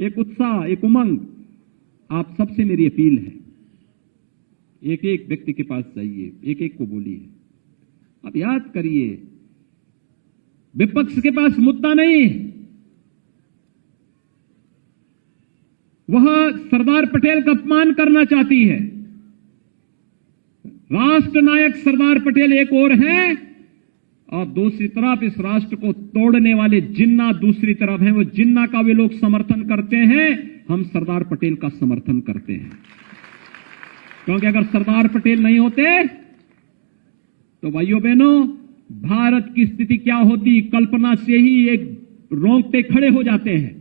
एक उत्साह, एक उमंग। आप सबसे मेरी अपील है, एक एक व्यक्ति के पास जाइए, एक एक को बोलिए। आप याद करिए, विपक्ष के पास मुद्दा नहीं, वह सरदार पटेल का अपमान करना चाहती है। राष्ट्र नायक सरदार पटेल एक ओर हैं और दूसरी तरफ इस राष्ट्र को तोड़ने वाले जिन्ना दूसरी तरफ हैं। वो जिन्ना का वे लोग समर्थन करते हैं, हम सरदार पटेल का समर्थन करते हैं। क्योंकि अगर सरदार पटेल नहीं होते तो भाइयों बहनों, भारत की स्थिति क्या होती, कल्पना से ही एक रोंगटे खड़े हो जाते हैं।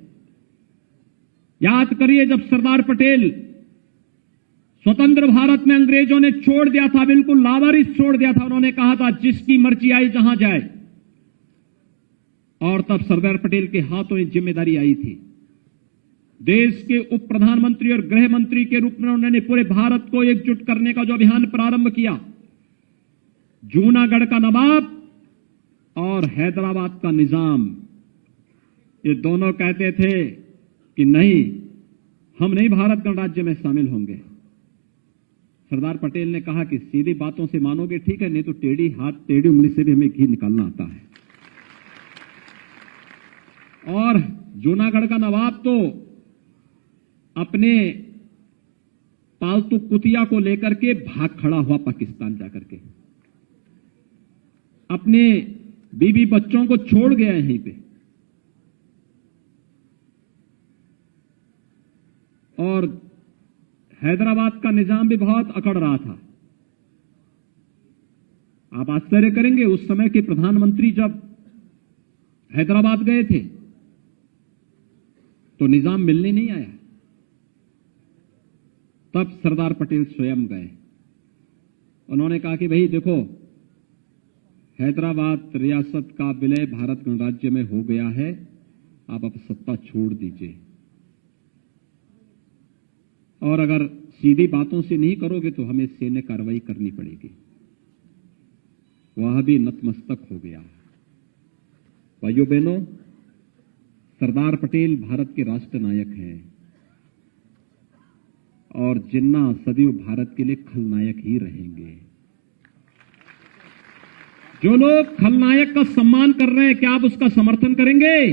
याद करिए, जब सरदार पटेल स्वतंत्र भारत में अंग्रेजों ने छोड़ दिया था, बिल्कुल लावारिस छोड़ दिया था, उन्होंने कहा था जिसकी मर्जी आई जहां जाए। और तब सरदार पटेल के हाथों एक जिम्मेदारी आई थी। देश के उप प्रधानमंत्री और गृह मंत्री के रूप में उन्होंने पूरे भारत को एकजुट करने का जो अभियान प्रारंभ किया, जूनागढ़ का नवाब और हैदराबाद का निजाम, ये दोनों कहते थे कि नहीं, हम नहीं भारत गणराज्य में शामिल होंगे। सरदार पटेल ने कहा कि सीधी बातों से मानोगे ठीक है, नहीं तो टेढ़ी हाथ टेढ़ी उंगली से भी हमें घी निकालना आता है। और जूनागढ़ का नवाब तो अपने पालतू कुतिया को लेकर के भाग खड़ा हुआ पाकिस्तान जाकर के, अपने बीबी बच्चों को छोड़ गया यहीं पे। और हैदराबाद का निजाम भी बहुत अकड़ रहा था। आप आश्चर्य करेंगे, उस समय के प्रधानमंत्री जब हैदराबाद गए थे तो निजाम मिलने नहीं आया। तब सरदार पटेल स्वयं गए। उन्होंने कहा कि भाई देखो, हैदराबाद रियासत का विलय भारत गणराज्य में हो गया है, आप अब सत्ता छोड़ दीजिए, और अगर सीधी बातों से नहीं करोगे तो हमें सैन्य कार्रवाई करनी पड़ेगी। वह भी नतमस्तक हो गया। भाइयों बहनों, सरदार पटेल भारत के राष्ट्र नायक हैं और जिन्ना सदैव भारत के लिए खलनायक ही रहेंगे। जो लोग खलनायक का सम्मान कर रहे हैं, क्या आप उसका समर्थन करेंगे?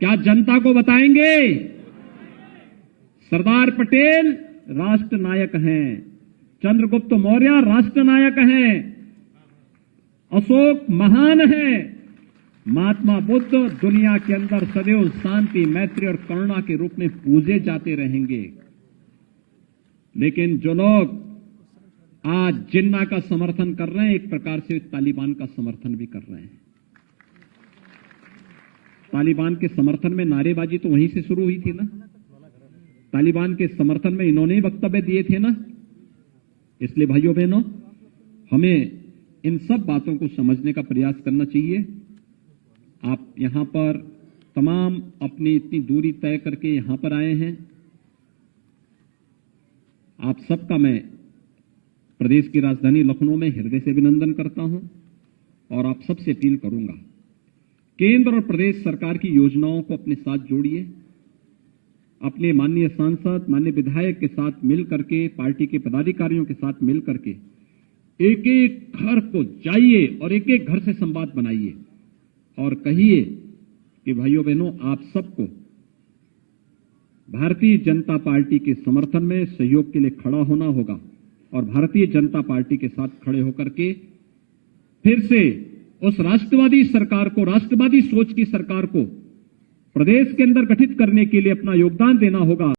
क्या जनता को बताएंगे? सरदार पटेल राष्ट्र नायक हैं, चंद्रगुप्त मौर्य राष्ट्र नायक हैं, अशोक महान हैं, महात्मा बुद्ध दुनिया के अंदर सदैव शांति, मैत्री और करुणा के रूप में पूजे जाते रहेंगे। लेकिन जो लोग आज जिन्ना का समर्थन कर रहे हैं, एक प्रकार से तालिबान का समर्थन भी कर रहे हैं। तालिबान के समर्थन में नारेबाजी तो वहीं से शुरू हुई थी ना, तालिबान के समर्थन में इन्होंने ही वक्तव्य दिए थे ना। इसलिए भाइयों बहनों, हमें इन सब बातों को समझने का प्रयास करना चाहिए। आप यहां पर तमाम अपनी इतनी दूरी तय करके यहां पर आए हैं, आप सबका मैं प्रदेश की राजधानी लखनऊ में हृदय से अभिनंदन करता हूं और आप सबसे अपील करूंगा, केंद्र और प्रदेश सरकार की योजनाओं को अपने साथ जोड़िए। अपने माननीय सांसद, माननीय विधायक के साथ मिल करके, पार्टी के पदाधिकारियों के साथ मिल करके एक एक घर को जाइए और एक एक घर से संवाद बनाइए और कहिए कि भाइयों बहनों, आप सबको भारतीय जनता पार्टी के समर्थन में सहयोग के लिए खड़ा होना होगा और भारतीय जनता पार्टी के साथ खड़े होकर के फिर से उस राष्ट्रवादी सरकार को, राष्ट्रवादी सोच की सरकार को प्रदेश के अंदर गठित करने के लिए अपना योगदान देना होगा।